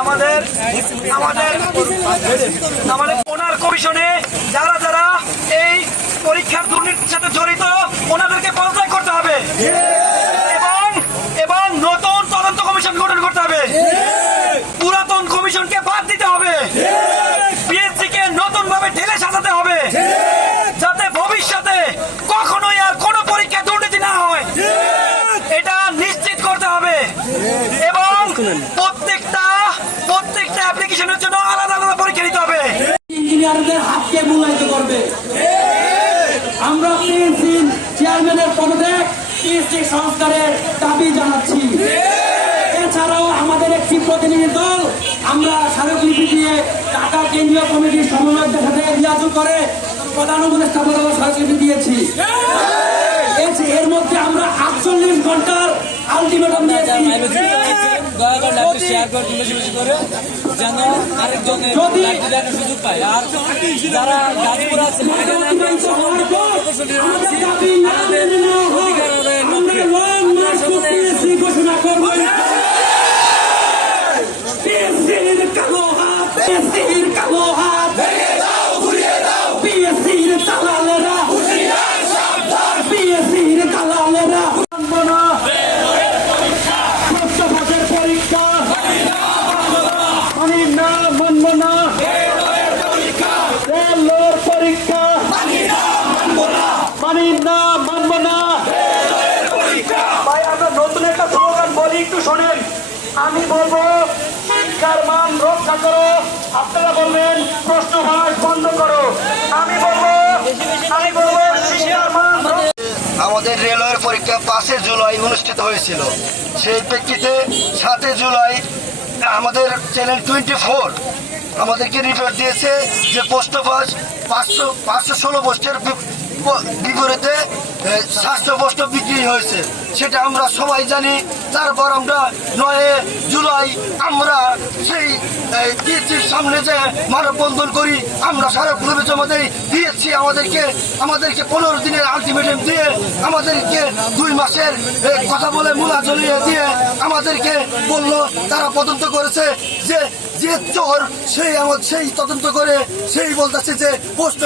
আমাদের আমাদের আমাদের ওনার কমিশনে যারা যারা এই পরীক্ষার দুর্নীতির সাথে জড়িত ওনাদেরকে পদত্যাগ পিএসসি সংস্কারের দাবি জানাচ্ছি। এছাড়াও আমাদের একটি প্রতিনিধি দল আমরা স্মারকলিপি দিয়ে ঢাকা কেন্দ্রীয় কমিটির সমন্বয়কদের সাথে রিয়াজু করে প্রধান উপদেষ্টা বরাবর স্মারকলিপি দিয়েছি। এর- এর মধ্যে আমরা আটচল্লিশ ঘণ্টার আলটিমেটাম দিয়েছি। দয়া করে লাইভটা শেয়ার করে বেশি বেশি করে যেন আরেকজনের যদি- দেখার সুযোগ পায় আর যারা গাজপুর আছে মানব না। ভাই আমরা নতুন একটা স্লোগান বলি একটু শোনেন। আমি বলব শিক্ষার মান রক্ষা করো। আপনারা বলবেন প্রশ্ন ভাষ বন্ধ করো। আমি বলব আমি বলব শিক্ষার মান আমাদের রেলওয়ের পরীক্ষা পাঁচে জুলাই অনুষ্ঠিত হয়েছিল। সেই প্রেক্ষিতে সাতই জুলাই আমাদের চ্যানেল টোয়েন্টি ফোর আমাদেরকে রিপোর্ট দিয়েছে যে পোস্ট অফিস পাঁচশো পাঁচশো ষোলো পোস্টের বিপরীতে সাতশো পোস্ট বিক্রি হয়েছে। সেটা আমরা সবাই জানি। তারপর আমরা নয় জুলাই আমরা সেই টিএসির সামনে যে মানববন্ধন করি, আমরা সারা গ্রুপে জমা দিয়েছি আমাদেরকে আমাদেরকে পনেরো দিনের আলটিমেটাম দিয়ে আমাদেরকে দুই মাসের কথা বলে মূলা জ্বলিয়ে দিয়ে আমাদেরকে বলল, তারা তদন্ত করেছে যে যে চর, সেই আমার সেই তদন্ত করে, সেই বলতেছে যে, পোস্ট